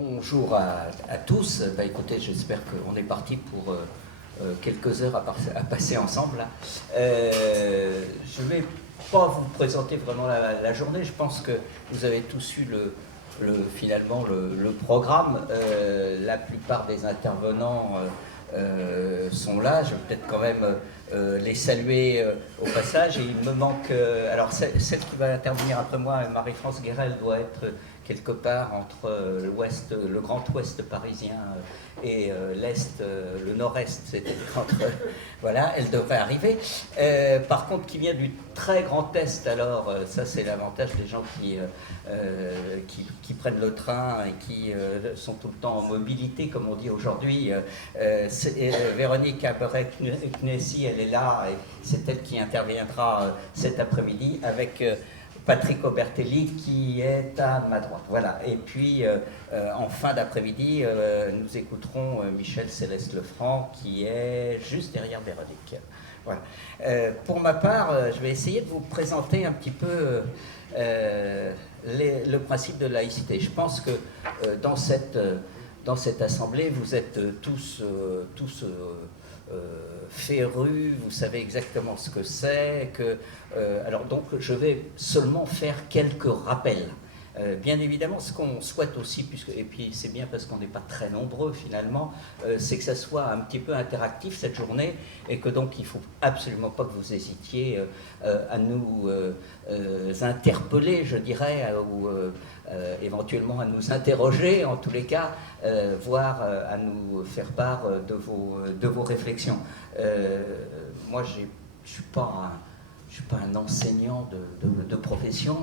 Bonjour à tous. Écoutez, j'espère qu'on est parti pour quelques heures à passer ensemble. Je ne vais pas vous présenter vraiment la journée. Je pense que vous avez tous eu finalement le programme. La plupart des intervenants sont là. Je vais peut-être quand même les saluer au passage. Et il me manque... alors, celle qui va intervenir après moi, Marie-France Guérel, doit être quelque part entre le grand ouest parisien et l'est, le nord-est, c'est-à-dire entre... Voilà, elle devrait arriver. Par contre, qui vient du très grand est, alors ça c'est l'avantage des gens qui prennent le train et qui sont tout le temps en mobilité, comme on dit aujourd'hui. Véronique Aberek-Knessi, elle est là, et c'est elle qui interviendra cet après-midi avec... Patrick Aubertelli qui est à ma droite. Voilà. Et puis, en fin d'après-midi, nous écouterons Michel Céleste Lefranc qui est juste derrière Véronique. Voilà. Pour ma part, je vais essayer de vous présenter un petit peu le principe de laïcité. Je pense que dans cette assemblée, vous êtes tous férus, vous savez exactement ce que c'est. Alors donc, je vais seulement faire quelques rappels. Bien évidemment, ce qu'on souhaite aussi, et puis c'est bien parce qu'on n'est pas très nombreux finalement, c'est que ça soit un petit peu interactif cette journée, et que donc il ne faut absolument pas que vous hésitiez à nous interpeller, je dirais, ou éventuellement à nous interroger, en tous les cas, voire à nous faire part de vos réflexions. Moi, je ne suis pas un enseignant de profession.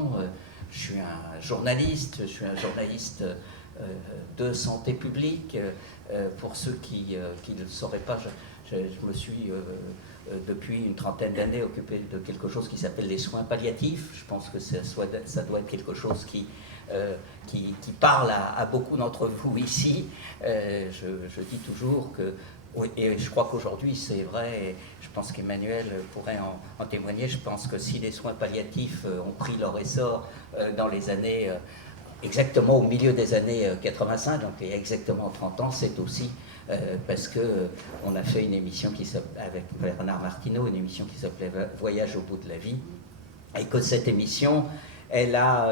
Je suis un journaliste de santé publique. Pour ceux qui ne le sauraient pas, je me suis depuis une trentaine d'années occupé de quelque chose qui s'appelle les soins palliatifs. Je pense que ça doit être quelque chose qui parle à beaucoup d'entre vous ici. Je dis toujours que, et je crois qu'aujourd'hui c'est vrai, et je pense qu'Emmanuel pourrait en témoigner, je pense que si les soins palliatifs ont pris leur essor dans les années, exactement au milieu des années 85, donc il y a exactement 30 ans, c'est aussi parce qu'on a fait une émission avec Bernard Martineau, une émission qui s'appelait Voyage au bout de la vie, et que cette émission, elle a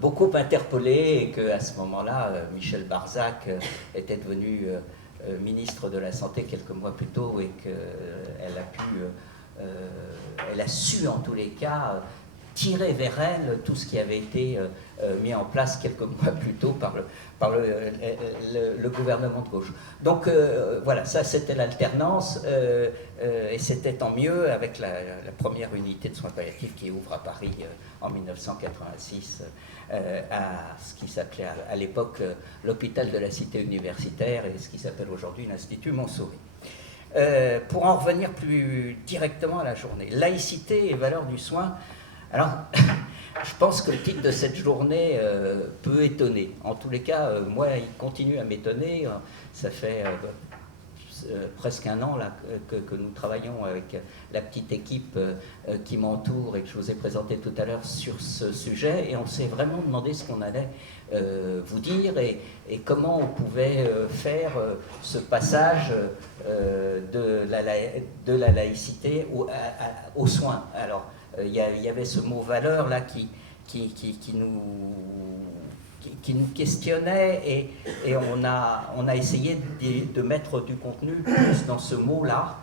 beaucoup interpellé, et qu'à ce moment-là, Michel Barzac était devenu ministre de la Santé quelques mois plus tôt, et qu'elle a su en tous les cas tirer vers elle tout ce qui avait été mis en place quelques mois plus tôt par le gouvernement de gauche. Donc voilà, ça c'était l'alternance, et c'était tant mieux avec la première unité de soins palliatifs qui ouvre à Paris en 1986 à ce qui s'appelait à l'époque l'hôpital de la Cité universitaire et ce qui s'appelle aujourd'hui l'Institut Montsouris. Pour en revenir plus directement à la journée, laïcité et valeur du soin. Alors, je pense que le titre de cette journée peut étonner. En tous les cas, moi, il continue à m'étonner. Ça fait presque un an là, que nous travaillons avec la petite équipe qui m'entoure et que je vous ai présenté tout à l'heure sur ce sujet. Et on s'est vraiment demandé ce qu'on allait vous dire et comment on pouvait faire ce passage de la laïcité aux soins. Alors, il y avait ce mot valeur là qui nous questionnait, et on a essayé de mettre du contenu plus dans ce mot-là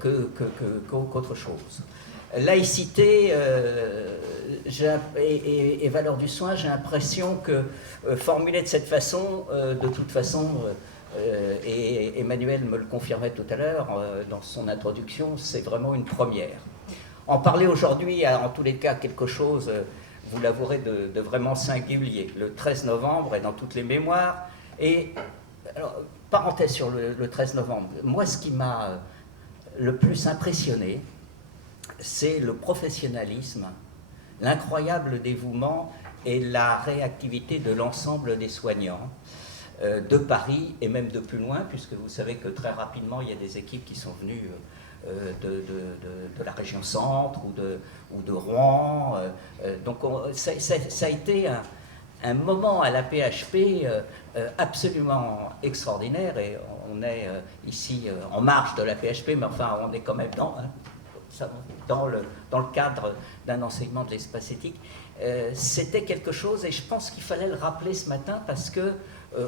qu'autre chose. Laïcité et valeur du soin, j'ai l'impression que formulé de cette façon, de toute façon, et Emmanuel me le confirmait tout à l'heure dans son introduction, c'est vraiment une première. En parler aujourd'hui a en tous les cas quelque chose, vous l'avouerez, de vraiment singulier. Le 13 novembre est dans toutes les mémoires. Et, alors, parenthèse sur le 13 novembre, moi ce qui m'a le plus impressionné, c'est le professionnalisme, l'incroyable dévouement et la réactivité de l'ensemble des soignants de Paris et même de plus loin, puisque vous savez que très rapidement il y a des équipes qui sont venues de la région centre ou de Rouen. Donc ça a été un moment à la PHP absolument extraordinaire, et on est ici en marge de la PHP, mais enfin on est quand même dans le cadre d'un enseignement de l'espace éthique. C'était quelque chose, et je pense qu'il fallait le rappeler ce matin, parce que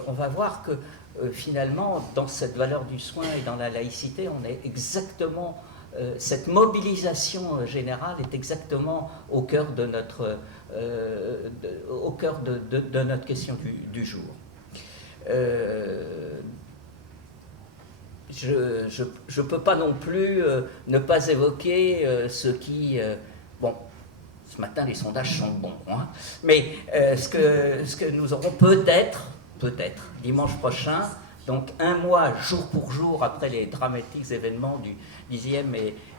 on va voir que finalement, dans cette valeur du soin et dans la laïcité, on est exactement, cette mobilisation générale est exactement au cœur de notre, de notre question du jour. Je ne peux pas non plus ne pas évoquer ce qui... bon, ce matin, les sondages sont bons, hein, mais ce que nous aurons peut-être, dimanche prochain, donc un mois, jour pour jour, après les dramatiques événements du 10e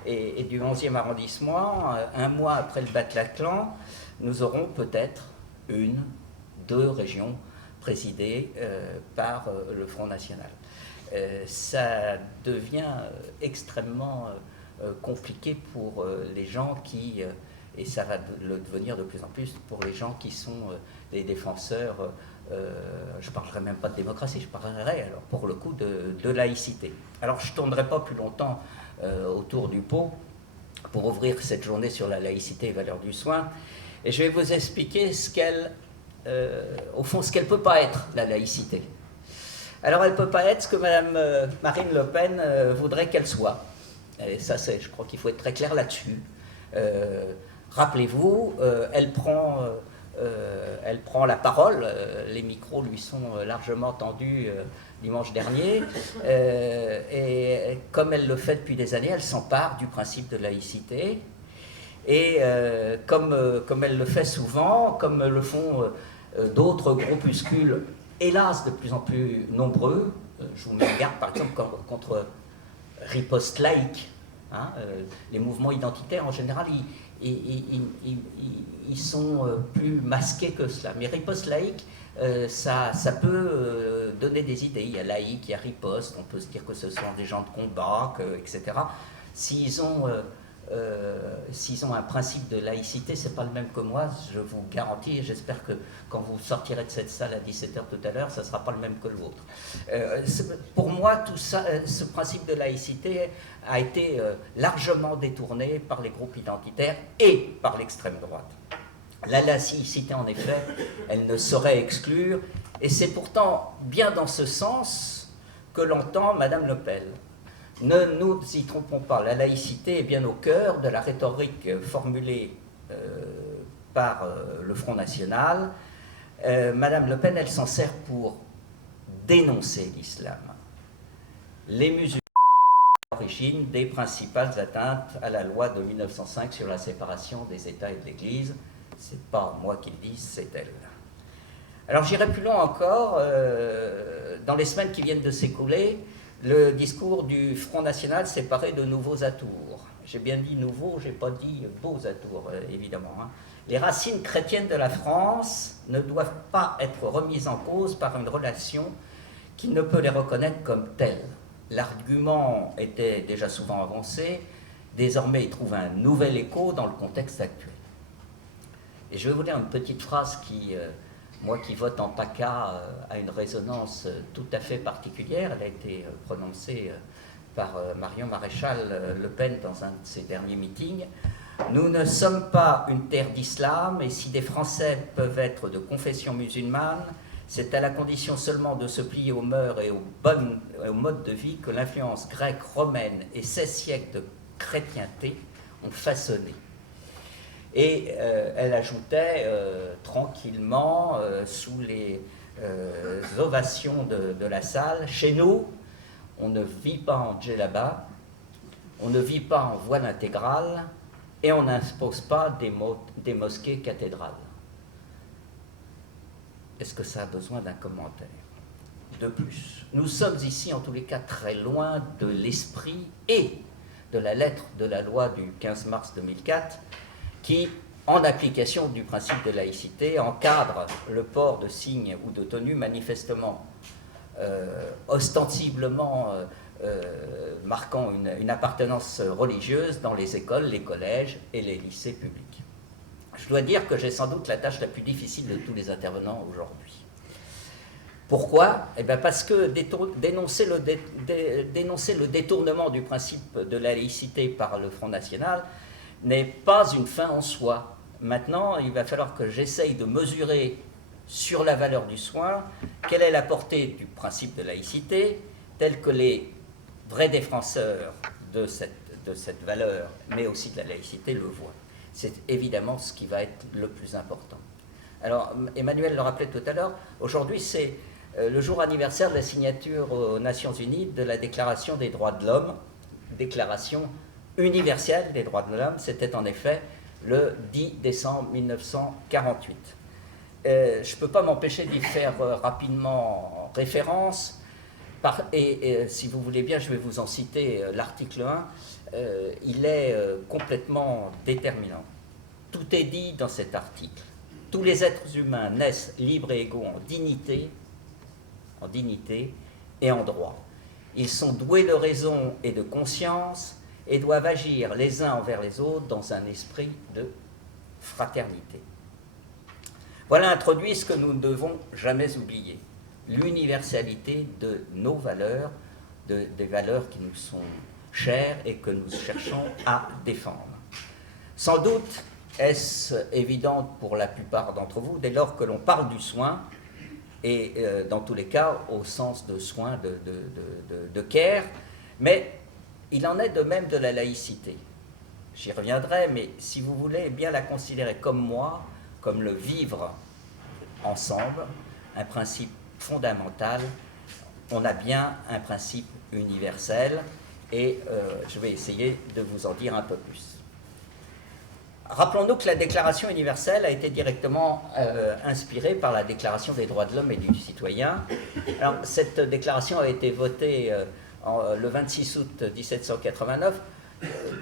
et du 11e arrondissement, un mois après le Bataclan, nous aurons peut-être deux régions présidées par le Front National. Ça devient extrêmement compliqué pour les gens qui, et ça va le devenir de plus en plus pour les gens qui sont des défenseurs, je ne parlerai même pas de démocratie, je parlerai alors pour le coup de laïcité. Alors je ne tournerai pas plus longtemps autour du pot pour ouvrir cette journée sur la laïcité et valeur du soin, et je vais vous expliquer au fond ce qu'elle ne peut pas être, la laïcité. Alors elle ne peut pas être ce que Mme Marine Le Pen voudrait qu'elle soit. Et ça, je crois qu'il faut être très clair là-dessus. Rappelez-vous, elle prend la parole, les micros lui sont largement tendus dimanche dernier, et comme elle le fait depuis des années, elle s'empare du principe de laïcité, et comme elle le fait souvent, comme le font d'autres groupuscules, hélas de plus en plus nombreux, je vous mets en garde par exemple contre riposte laïque, hein, les mouvements identitaires en général, ils sont plus masqués que cela. Mais riposte laïque, ça peut donner des idées. Il y a laïque, il y a riposte, on peut se dire que ce sont des gens de combat, etc. S'ils ont un principe de laïcité, c'est pas le même que moi, je vous garantis, et j'espère que quand vous sortirez de cette salle à 17h tout à l'heure, ça sera pas le même que le vôtre. Pour moi, tout ça, ce principe de laïcité a été largement détourné par les groupes identitaires et par l'extrême droite. La laïcité, en effet, elle ne saurait exclure, et c'est pourtant bien dans ce sens que l'entend Madame Le Pen. Ne nous y trompons pas, la laïcité est bien au cœur de la rhétorique formulée par le Front National. Madame Le Pen, elle s'en sert pour dénoncer l'islam. Les musulmans sont à l'origine des principales atteintes à la loi de 1905 sur la séparation des États et de l'Église. C'est pas moi qui le dis, c'est elle. Alors j'irai plus loin encore. Dans les semaines qui viennent de s'écouler, le discours du Front National s'est paré de nouveaux atours. J'ai bien dit nouveaux, j'ai pas dit beaux atours, évidemment. Hein. Les racines chrétiennes de la France ne doivent pas être remises en cause par une relation qui ne peut les reconnaître comme telles. L'argument était déjà souvent avancé, désormais il trouve un nouvel écho dans le contexte actuel. Et je vais vous lire une petite phrase qui... moi qui vote en PACA, a une résonance tout à fait particulière. Elle a été prononcée par Marion Maréchal Le Pen dans un de ses derniers meetings. « Nous ne sommes pas une terre d'islam, et si des Français peuvent être de confession musulmane, c'est à la condition seulement de se plier aux mœurs et au mode de vie que l'influence grecque, romaine et 16 siècles de chrétienté ont façonné. » Et elle ajoutait tranquillement, sous les ovations de la salle, « Chez nous, on ne vit pas en djellaba, on ne vit pas en voile intégral, et on n'impose pas des mosquées cathédrales. » Est-ce que ça a besoin d'un commentaire? De plus, nous sommes ici, en tous les cas, très loin de l'esprit et de la lettre de la loi du 15 mars 2004, qui, en application du principe de laïcité, encadre le port de signes ou de tenues manifestement, ostensiblement marquant une appartenance religieuse dans les écoles, les collèges et les lycées publics. je dois dire que j'ai sans doute la tâche la plus difficile de tous les intervenants aujourd'hui. Pourquoi? Eh bien parce que dénoncer le détournement du principe de la laïcité par le Front National n'est pas une fin en soi. Maintenant, il va falloir que j'essaye de mesurer sur la valeur du soin quelle est la portée du principe de laïcité, tel que les vrais défenseurs de cette valeur, mais aussi de la laïcité, le voient. C'est évidemment ce qui va être le plus important. Alors, Emmanuel le rappelait tout à l'heure, aujourd'hui c'est le jour anniversaire de la signature aux Nations Unies de la Déclaration des droits de l'homme, Déclaration universelle des droits de l'homme. C'était en effet le 10 décembre 1948. Je ne peux pas m'empêcher d'y faire rapidement référence, et si vous voulez bien, je vais vous en citer l'article 1. Il est complètement déterminant. Tout est dit dans cet article. Tous les êtres humains naissent libres et égaux en dignité et en droit. Ils sont doués de raison et de conscience et doivent agir les uns envers les autres dans un esprit de fraternité. Voilà introduit ce que nous ne devons jamais oublier, l'universalité de nos valeurs, des valeurs qui nous sont chères et que nous cherchons à défendre. Sans doute est-ce évident pour la plupart d'entre vous dès lors que l'on parle du soin, et dans tous les cas au sens de soin, de care, mais il en est de même de la laïcité. J'y reviendrai, mais si vous voulez bien la considérer comme moi, comme le vivre ensemble, un principe fondamental, on a bien un principe universel, et je vais essayer de vous en dire un peu plus. Rappelons-nous que la Déclaration universelle a été directement inspirée par la Déclaration des droits de l'homme et du citoyen. Alors, cette déclaration a été votée le 26 août 1789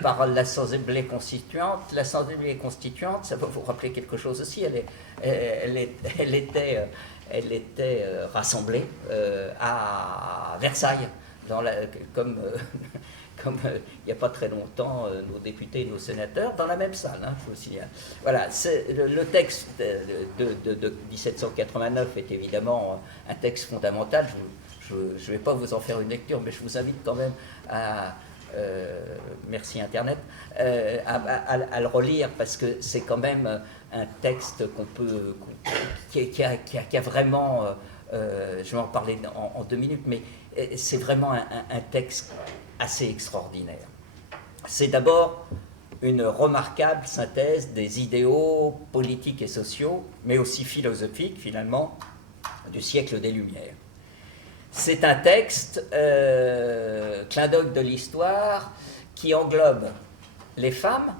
par l'Assemblée constituante. L'Assemblée constituante, ça va vous rappeler quelque chose aussi, elle était rassemblée à Versailles, comme il n'y a pas très longtemps, nos députés et nos sénateurs, dans la même salle, faut aussi dire. Voilà, le texte de 1789 est évidemment un texte fondamental. Je ne vais pas vous en faire une lecture, mais je vous invite quand même à... merci Internet, à le relire, parce que c'est quand même un texte qui a vraiment, je vais en parler en 2 minutes, mais c'est vraiment un texte assez extraordinaire. C'est d'abord une remarquable synthèse des idéaux politiques et sociaux, mais aussi philosophiques finalement, du siècle des Lumières. C'est un texte, clin d'œil de l'histoire, qui englobe les femmes,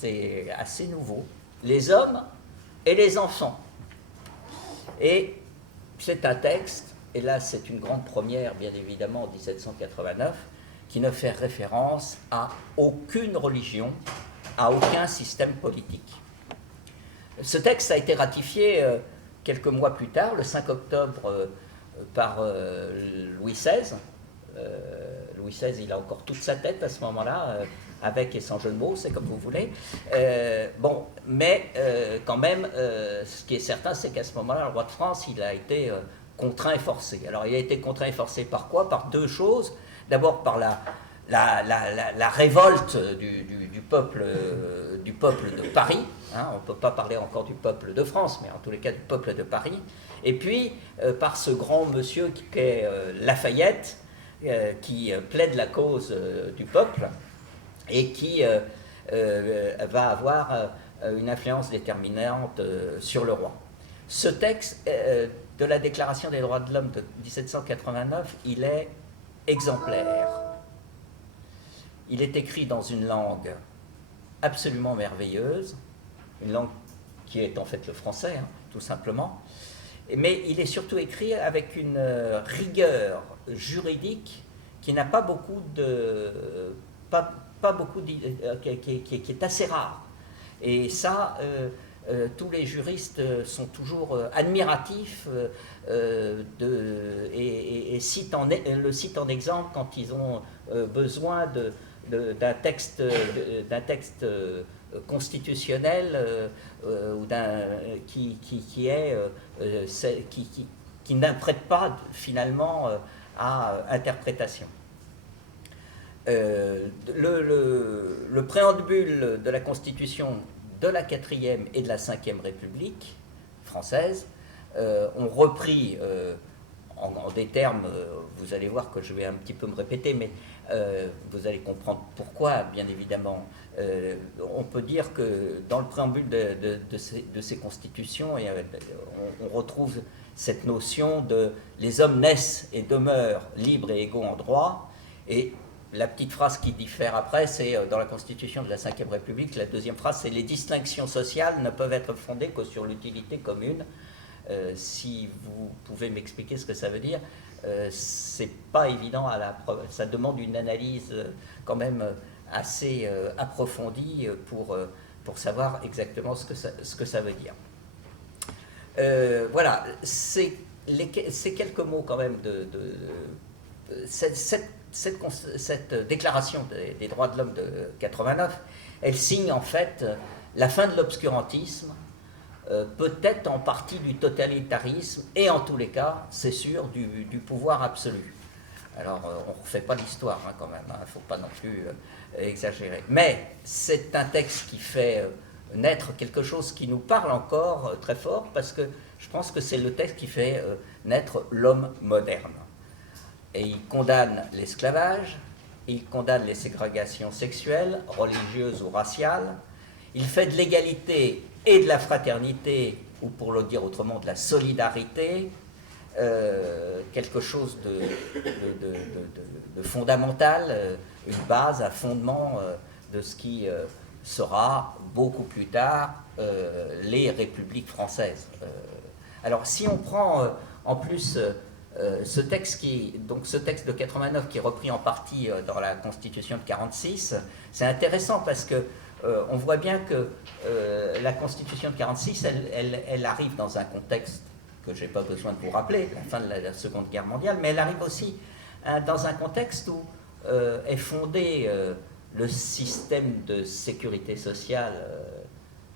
c'est assez nouveau, les hommes et les enfants. Et c'est un texte, et là c'est une grande première bien évidemment en 1789, qui ne fait référence à aucune religion, à aucun système politique. Ce texte a été ratifié quelques mois plus tard, le 5 octobre, par Louis XVI. Louis XVI, il a encore toute sa tête à ce moment-là, avec et sans jeu de mots, c'est comme vous voulez. Mais quand même, ce qui est certain, c'est qu'à ce moment-là, le roi de France, il a été contraint et forcé. Alors, il a été contraint et forcé par quoi? Par 2 choses. D'abord, par la révolte du peuple de Paris. On ne peut pas parler encore du peuple de France, mais en tous les cas du peuple de Paris. Et puis, par ce grand monsieur qui est Lafayette, qui plaide la cause du peuple et qui va avoir une influence déterminante sur le roi. Ce texte de la Déclaration des droits de l'homme de 1789, il est exemplaire. Il est écrit dans une langue absolument merveilleuse, une langue qui est en fait le français, tout simplement, mais il est surtout écrit avec une rigueur juridique qui n'a pas beaucoup qui est assez rare. Et ça, tous les juristes sont toujours admiratifs et le citent en exemple quand ils ont besoin d'un texte constitutionnelle ou qui n'apprête pas finalement à interprétation. Le préambule de la Constitution de la 4e et de la 5e République française ont repris en des termes, vous allez voir que je vais un petit peu me répéter, mais vous allez comprendre pourquoi, bien évidemment. On peut dire que dans le préambule de ces constitutions, on retrouve cette notion de « les hommes naissent et demeurent libres et égaux en droit », et la petite phrase qui diffère après, c'est dans la Constitution de la 5e République, la deuxième phrase, c'est « les distinctions sociales ne peuvent être fondées que sur l'utilité commune ». Si vous pouvez m'expliquer ce que ça veut dire, c'est pas évident ça demande une analyse quand même assez approfondie pour savoir exactement ce que ça veut dire. Voilà, c'est quelques mots quand même de cette déclaration des droits de l'homme de 89. Elle signe en fait la fin de l'obscurantisme, peut-être en partie du totalitarisme, et en tous les cas, c'est sûr, du pouvoir absolu. Alors, on ne refait pas l'histoire quand même, il ne faut pas non plus exagérer. Mais c'est un texte qui fait naître quelque chose qui nous parle encore très fort, parce que je pense que c'est le texte qui fait naître l'homme moderne. Et il condamne l'esclavage, il condamne les ségrégations sexuelles, religieuses ou raciales, il fait de l'égalité et de la fraternité, ou pour le dire autrement, de la solidarité, quelque chose de fondamental, une base, un fondement de ce qui sera beaucoup plus tard les républiques françaises. Alors si on prend en plus ce texte de 89 qui est repris en partie dans la Constitution de 46, c'est intéressant parce que on voit bien que la Constitution de 46, elle arrive dans un contexte que je n'ai pas besoin de vous rappeler, la fin de la Seconde Guerre mondiale, mais elle arrive aussi dans un contexte où est fondé le système de sécurité sociale.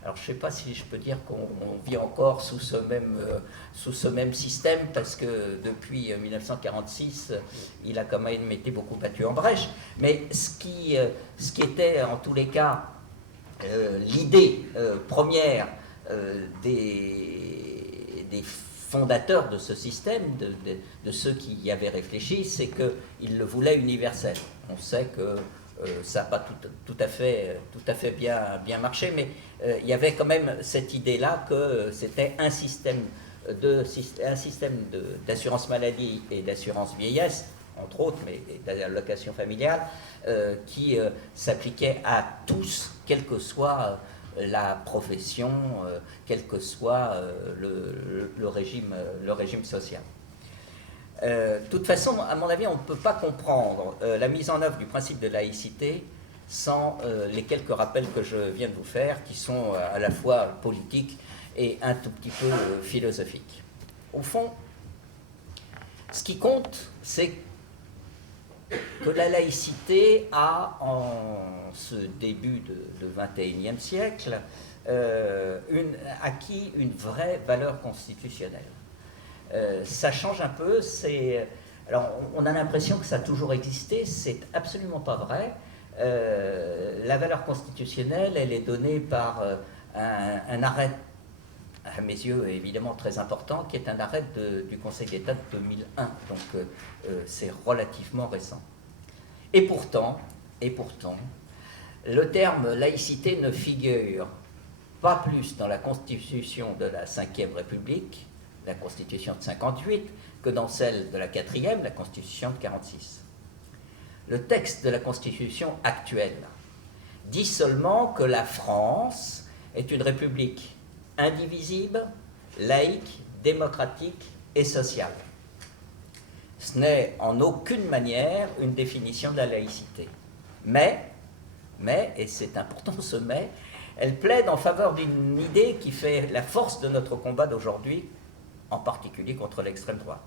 Alors je ne sais pas si je peux dire qu'on vit encore sous ce même système, parce que depuis 1946, il a quand même été beaucoup battu en brèche, mais ce qui était en tous les cas l'idée première des fondateurs de ce système, de ceux qui y avaient réfléchi, c'est qu'ils le voulaient universel. On sait que ça n'a pas tout à fait bien marché, mais il y avait quand même cette idée-là que c'était un système d'assurance maladie et d'assurance vieillesse, entre autres, mais d'allocation familiale, qui s'appliquait à tous, quelle que soit la profession, quel que soit le régime social. De toute façon, à mon avis, on ne peut pas comprendre la mise en œuvre du principe de laïcité sans les quelques rappels que je viens de vous faire, qui sont à la fois politiques et un tout petit peu philosophiques. Au fond, ce qui compte, c'est que la laïcité a, en ce début de XXIe siècle, acquis une vraie valeur constitutionnelle. Ça change un peu, alors on a l'impression que ça a toujours existé, c'est absolument pas vrai. La valeur constitutionnelle, elle est donnée par un arrêt, à mes yeux évidemment très important, qui est un arrêt du Conseil d'État de 2001, donc c'est relativement récent. Et pourtant, le terme laïcité ne figure pas plus dans la Constitution de la 5e République, la Constitution de 58, que dans celle de la 4e, la Constitution de 46. Le texte de la Constitution actuelle dit seulement que la France est une république indivisible, laïque, démocratique et sociale. Ce n'est en aucune manière une définition de la laïcité. Mais, et c'est important ce mais, elle plaide en faveur d'une idée qui fait la force de notre combat d'aujourd'hui, en particulier contre l'extrême droite.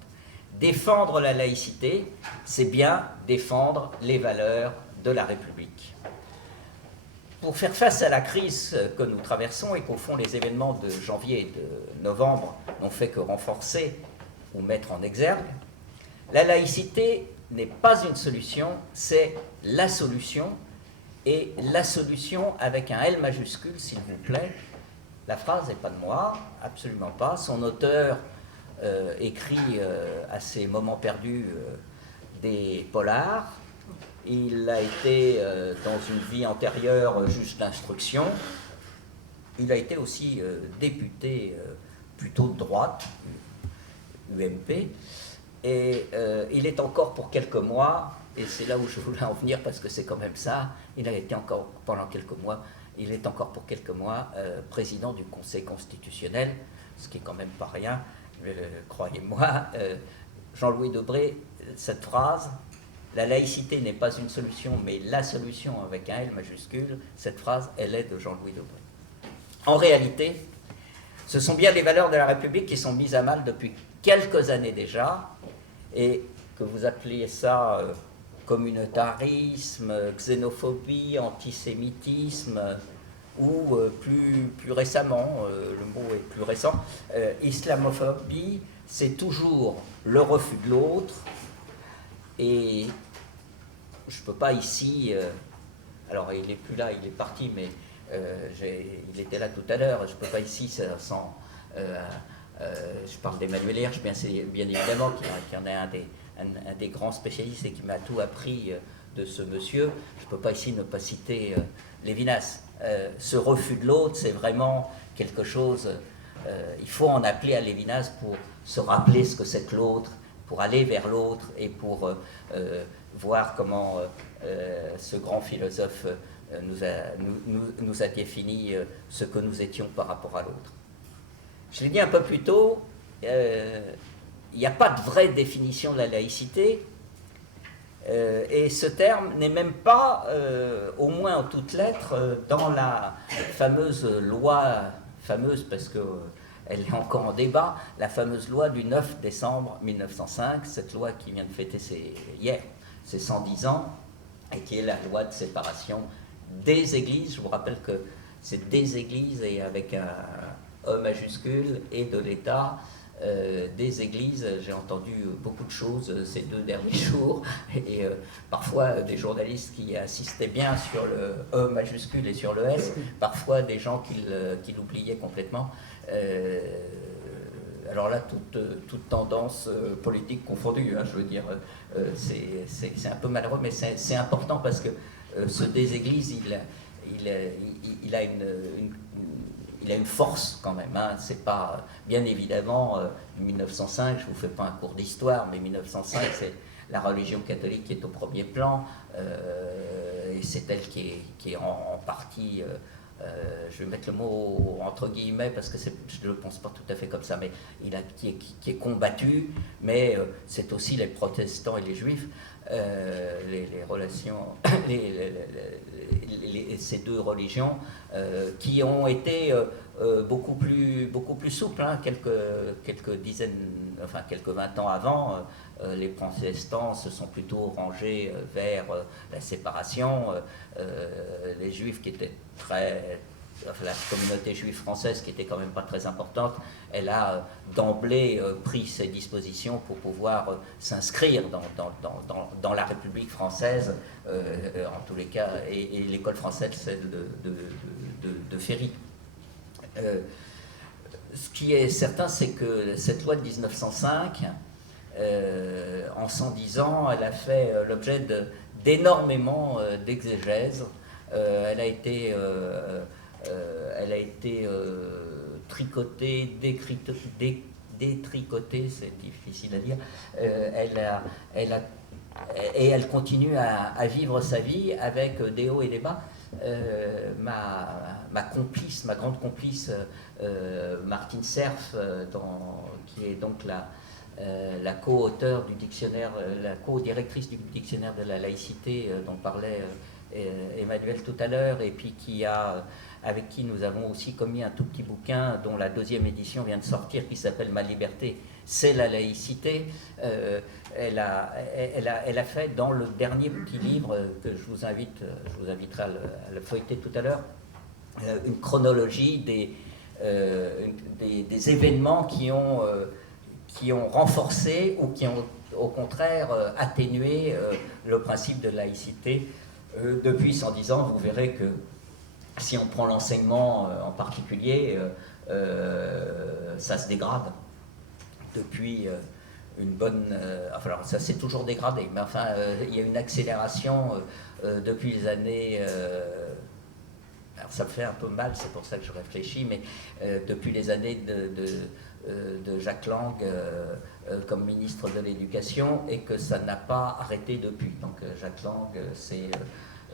Défendre la laïcité, c'est bien défendre les valeurs de la République. pour faire face à la crise que nous traversons et qu'au fond les événements de janvier et de novembre n'ont fait que renforcer ou mettre en exergue, la laïcité n'est pas une solution, c'est la solution, et la solution avec un L majuscule, s'il vous plaît. La phrase n'est pas de moi, absolument pas. Son auteur écrit à ses moments perdus des polars. Il a été, dans une vie antérieure, juge d'instruction. Il a été aussi député plutôt de droite, UMP. Et il est encore pour quelques mois, et c'est là où je voulais en venir parce que c'est quand même ça, il a été encore pendant quelques mois, il est encore pour quelques mois président du Conseil constitutionnel, ce qui est quand même pas rien, croyez-moi. Jean-Louis Debré, cette phrase, la laïcité n'est pas une solution, mais la solution avec un L majuscule, cette phrase, elle est de Jean-Louis Debré. En réalité, ce sont bien les valeurs de la République qui sont mises à mal depuis quelques années déjà, et que vous appeliez ça communautarisme, xénophobie, antisémitisme, ou plus récemment, le mot est plus récent, islamophobie, c'est toujours le refus de l'autre, et je ne peux pas ici, alors il n'est plus là, il est parti, mais il était là tout à l'heure, je ne peux pas ici sans... je parle d'Emmanuel Hirsch, bien évidemment, qui en est un des grands spécialistes et qui m'a tout appris de ce monsieur. Je ne peux pas ici ne pas citer Lévinas. Ce refus de l'autre, c'est vraiment quelque chose... il faut en appeler à Lévinas pour se rappeler ce que c'est que l'autre, pour aller vers l'autre et pour voir comment ce grand philosophe nous a défini ce que nous étions par rapport à l'autre. Je l'ai dit un peu plus tôt, il n'y a pas de vraie définition de la laïcité, et ce terme n'est même pas, au moins en toutes lettres, dans la fameuse loi, fameuse parce qu'elle est encore en débat, la fameuse loi du 9 décembre 1905, cette loi qui vient de fêter hier ses 110 ans, et qui est la loi de séparation des églises. Je vous rappelle que c'est des églises et avec un E majuscule, et de l'État, des églises. J'ai entendu beaucoup de choses ces 2 derniers jours, et parfois des journalistes qui insistaient bien sur le E majuscule et sur le S, parfois des gens qui l'oubliaient complètement. Alors là, toute tendance politique confondue, hein, je veux dire, c'est un peu malheureux, mais c'est important parce que ce des églises, il a une force quand même. Hein. C'est pas, bien évidemment, 1905, je ne vous fais pas un cours d'histoire, mais 1905, c'est la religion catholique qui est au premier plan, et c'est elle qui est en partie, je vais mettre le mot entre guillemets, parce que je ne le pense pas tout à fait comme ça, mais qui est combattue, mais c'est aussi les protestants et les juifs, les relations, ces 2 religions qui ont été beaucoup plus souples, hein, quelques dizaines, enfin quelques 20 ans avant. Les protestants se sont plutôt rangés vers la séparation. Les juifs qui étaient enfin, la communauté juive française, qui était quand même pas très importante, elle a d'emblée pris ses dispositions pour pouvoir s'inscrire dans la République française, en tous les cas, et l'école française, celle de Ferry. Ce qui est certain, c'est que cette loi de 1905, en 110 ans, elle a fait l'objet d'énormément d'exégèses. Elle a été tricotée, détricotée, c'est difficile à dire. Et elle continue à vivre sa vie avec des hauts et des bas. Ma complice, ma grande complice, Martine Serf, qui est donc la co-auteure du dictionnaire, la co-directrice du dictionnaire de la laïcité dont parlait Emmanuel tout à l'heure, et puis avec qui nous avons aussi commis un tout petit bouquin dont la 2e édition vient de sortir, qui s'appelle Ma liberté, c'est la laïcité. Elle a fait dans le dernier petit livre que je vous inviterai à le feuilleter tout à l'heure, une chronologie des événements qui ont renforcé ou qui ont au contraire atténué le principe de laïcité depuis 110 ans. Vous verrez que si on prend l'enseignement en particulier, ça se dégrade depuis une bonne... enfin, alors, ça s'est toujours dégradé, mais enfin, il y a une accélération depuis les années... alors ça me fait un peu mal, c'est pour ça que je réfléchis, mais depuis les années de Jack Lang comme ministre de l'Éducation, et que ça n'a pas arrêté depuis. Donc Jack Lang, c'est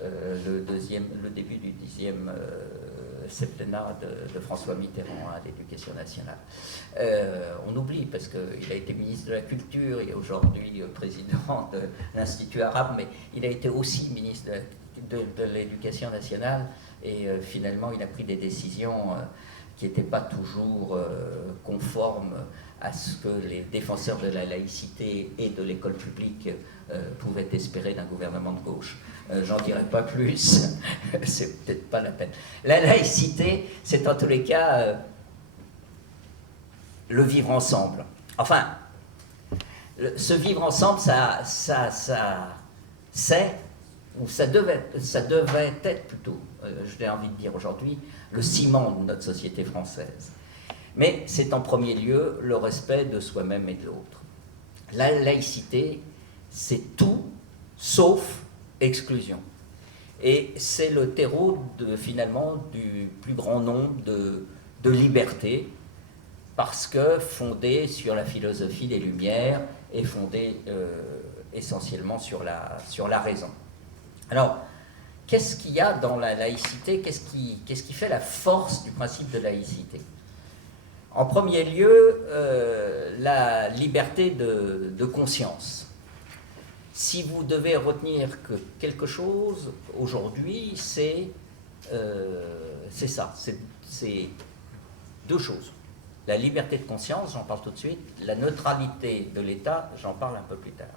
le début du 10e septennat de François Mitterrand à l'Éducation nationale. On oublie, parce qu'il a été ministre de la Culture, il est aujourd'hui président de l'Institut arabe, mais il a été aussi ministre de l'Éducation nationale, et finalement il a pris des décisions qui n'étaient pas toujours conformes à ce que les défenseurs de la laïcité et de l'école publique pouvaient espérer d'un gouvernement de gauche. J'en dirai pas plus, c'est peut-être pas la peine. La laïcité, c'est en tous les cas le vivre ensemble. Enfin, ce vivre ensemble, ça devait être plutôt, j'ai envie de dire aujourd'hui, le ciment de notre société française. Mais c'est en premier lieu le respect de soi-même et de l'autre. La laïcité, c'est tout sauf exclusion. Et c'est le terreau finalement du plus grand nombre de libertés, parce que fondée sur la philosophie des Lumières et fondée essentiellement sur la raison. Alors, qu'est-ce qu'il y a dans la laïcité? Qu'est-ce qui fait la force du principe de laïcité? En premier lieu, la liberté de conscience. Si vous devez retenir que quelque chose aujourd'hui, c'est ça, c'est deux choses. La liberté de conscience, j'en parle tout de suite. La neutralité de l'État, j'en parle un peu plus tard.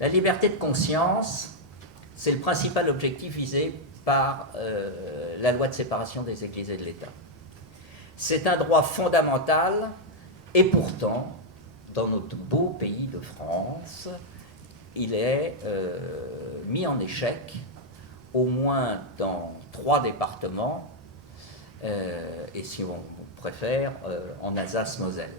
La liberté de conscience, c'est le principal objectif visé par la loi de séparation des Églises et de l'État. C'est un droit fondamental, et pourtant, dans notre beau pays de France, il est mis en échec, au moins dans 3 départements, et si on préfère, en Alsace-Moselle.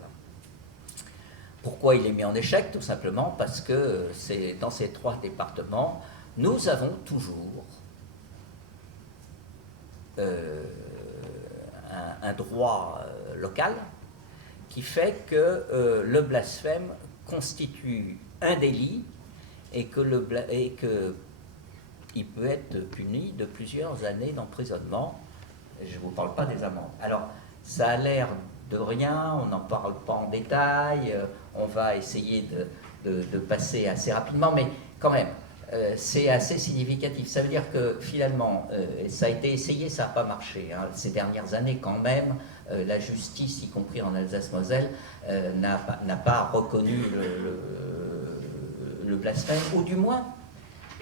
Pourquoi il est mis en échec? Tout simplement parce que c'est dans ces 3 départements, nous avons toujours un droit local qui fait que le blasphème constitue un délit et qu'il peut être puni de plusieurs années d'emprisonnement. Je ne vous parle pas des amendes. Alors, ça a l'air de rien, on n'en parle pas en détail, on va essayer de passer assez rapidement, mais quand même, c'est assez significatif. Ça veut dire que finalement, ça a été essayé, ça n'a pas marché. Hein. Ces dernières années, quand même, la justice, y compris en Alsace-Moselle, n'a pas reconnu le blasphème, ou du moins,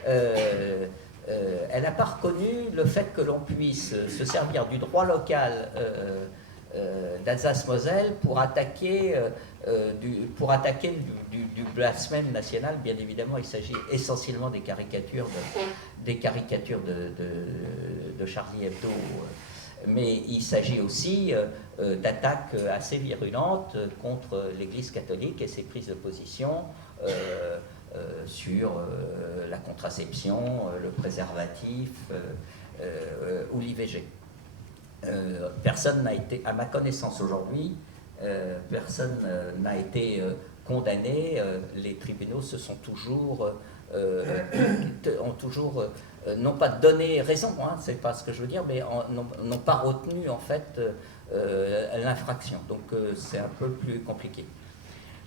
elle n'a pas reconnu le fait que l'on puisse se servir du droit local d'Alsace-Moselle pour attaquer du blasphème national. Bien évidemment, il s'agit essentiellement des caricatures de Charlie Hebdo, mais il s'agit aussi d'attaques assez virulentes contre l'Église catholique et ses prises de position sur la contraception, le préservatif ou l'IVG. Personne n'a été, à ma connaissance aujourd'hui, personne n'a été condamné. Les tribunaux se sont toujours, ont toujours, non pas donné raison, hein, c'est pas ce que je veux dire, mais n'ont pas retenu en fait l'infraction. Donc c'est un peu plus compliqué.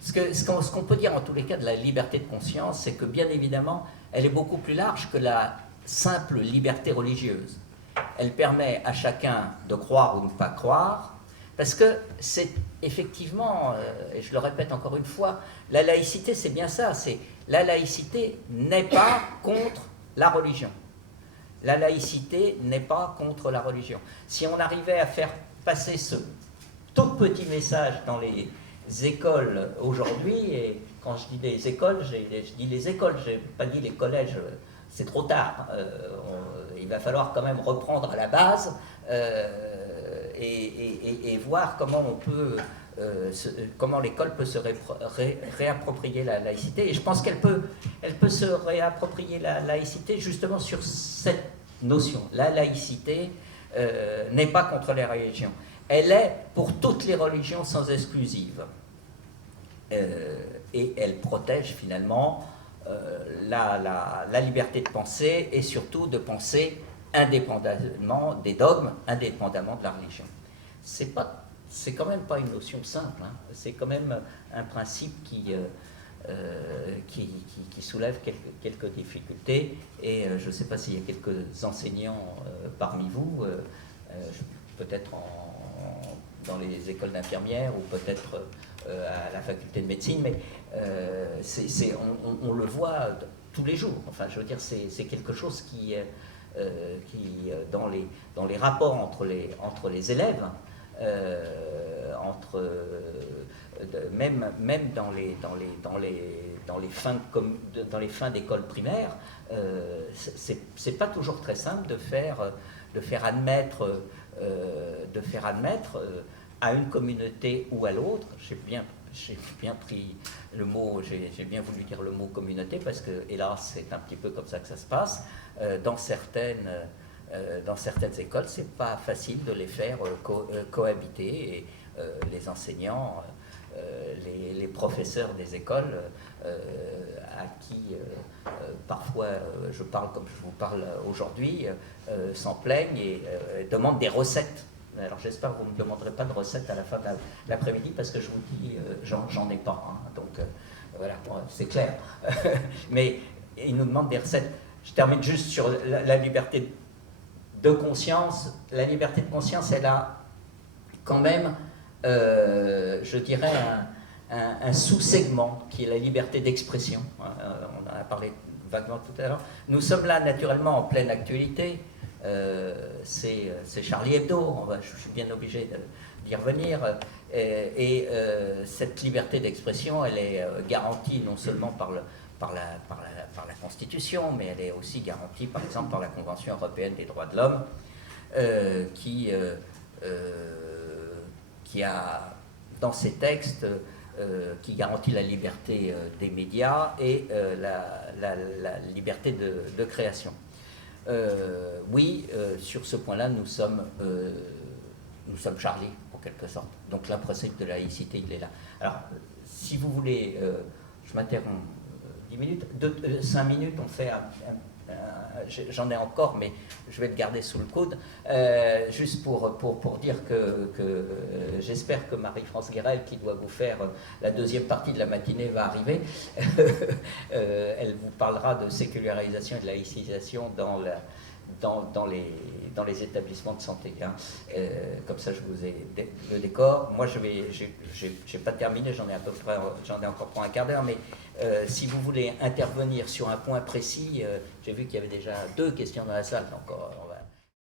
Ce qu'on peut dire en tous les cas de la liberté de conscience, c'est que bien évidemment, elle est beaucoup plus large que la simple liberté religieuse. Elle permet à chacun de croire ou de ne pas croire, Parce que c'est effectivement, et je le répète encore une fois, la laïcité c'est bien ça, c'est la laïcité n'est pas contre la religion. La laïcité n'est pas contre la religion. Si on arrivait à faire passer ce tout petit message dans les écoles aujourd'hui, et quand je dis les écoles, je dis les écoles, je n'ai pas dit les collèges, c'est trop tard. Il va falloir quand même reprendre à la base et voir comment on peut, comment l'école peut se réapproprier la laïcité. Et je pense qu'elle peut se réapproprier la laïcité justement sur cette notion. La laïcité n'est pas contre les religions. Elle est pour toutes les religions sans exclusive. Et elle protège finalement la liberté de penser et surtout de penser indépendamment des dogmes, indépendamment de la religion. C'est quand même pas une notion simple, hein. C'est quand même un principe qui soulève quelques difficultés, et je ne sais pas s'il y a quelques enseignants parmi vous, peut-être dans les écoles d'infirmières ou peut-être à la faculté de médecine, mais on le voit tous les jours. Enfin, je veux dire, c'est quelque chose qui dans les rapports entre les élèves, même dans les fins d'école primaire, c'est pas toujours très simple de faire admettre à une communauté ou à l'autre. J'ai bien pris le mot, j'ai bien voulu dire le mot communauté, parce que, hélas, c'est un petit peu comme ça que ça se passe. Dans certaines écoles, c'est pas facile de les faire cohabiter, et les enseignants, les professeurs des écoles, à qui parfois je parle comme je vous parle aujourd'hui, s'en plaignent et demandent des recettes. Alors j'espère que vous ne me demanderez pas de recettes à la fin de l'après-midi, parce que je vous dis, j'en ai pas, hein. Donc voilà, c'est clair. Mais ils nous demandent des recettes. Je termine juste sur la liberté de conscience. La liberté de conscience, elle a quand même, je dirais, un sous-segment qui est la liberté d'expression. On en a parlé vaguement tout à l'heure. Nous sommes là naturellement en pleine actualité. C'est Charlie Hebdo, je suis bien obligé d'y revenir. Et cette liberté d'expression, elle est garantie non seulement par la Constitution, mais elle est aussi garantie, par exemple, par la Convention européenne des droits de l'homme, qui a, dans ses textes, qui garantit la liberté des médias et la liberté de création. Oui, sur ce point-là, nous sommes Charlie, en quelque sorte. Donc, le principe de laïcité, il est là. Alors, si vous voulez, je m'interromps 10 minutes, 5 minutes, on fait j'en ai encore, mais je vais le garder sous le coude, juste pour dire que j'espère que Marie-France Guérel, qui doit vous faire la deuxième partie de la matinée, va arriver. Elle vous parlera de sécularisation et de laïcisation dans les établissements de santé, hein. Comme ça, je vous ai le décor. Moi, j'ai pas terminé, j'en ai encore pour un quart d'heure, mais si vous voulez intervenir sur un point précis, j'ai vu qu'il y avait déjà 2 questions dans la salle, donc on va